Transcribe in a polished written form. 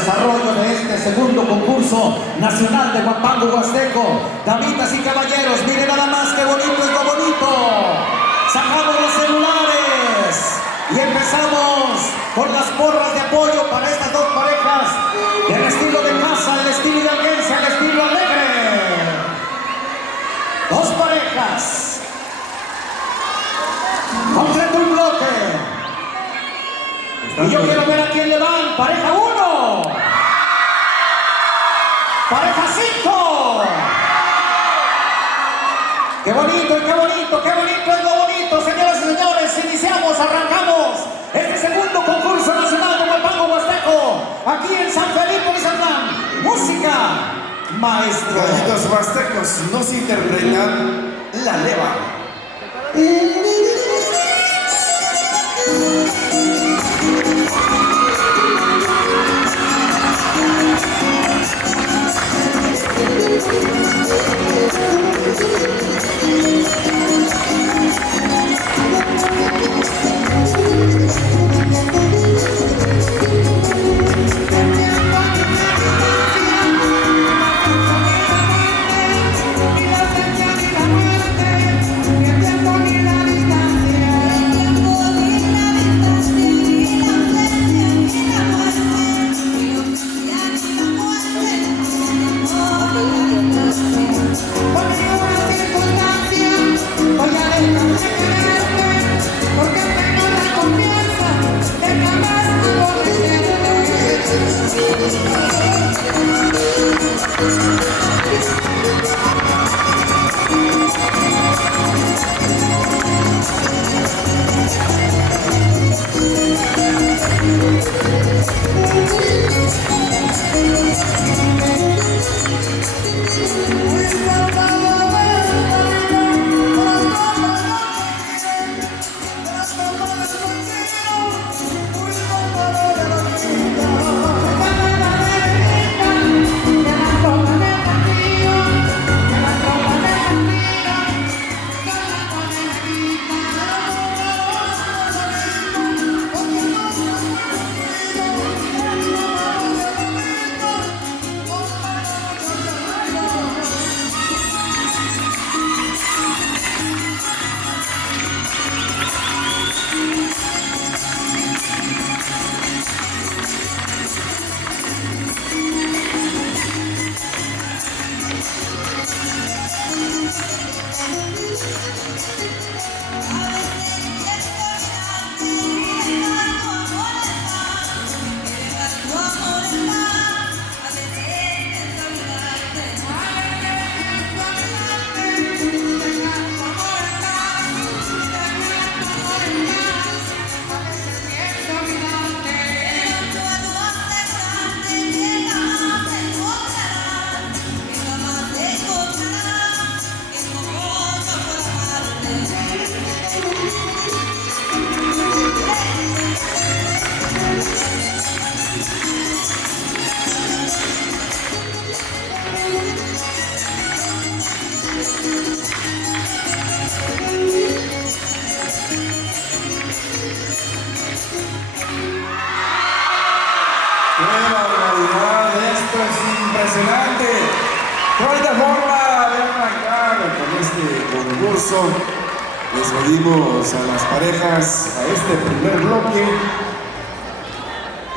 desarrollo de este segundo concurso nacional de Huapango Huasteco. Damitas y caballeros, miren nada más qué bonito es lo bonito. Sacamos los celulares y empezamos con las porras de apoyo para estas dos parejas. El estilo de casa, el estilo de audiencia, el estilo alegre. Dos parejas. Completo un bloque. Y yo quiero ver a quién le van. Pareja 1. Pareja 5. Qué bonito, qué bonito, qué bonito es lo bonito. Señoras y señores, iniciamos, arrancamos este segundo concurso nacional de Huapango Huasteco. Aquí en San Felipe de Zatlán. Música, maestro. Gallitos huastecos nos interpretan La Leva. ¡Qué barbaridad! Esto es impresionante. ¡Qué bonita forma de arrancar con este concurso! Les pedimos a las parejas a este primer bloque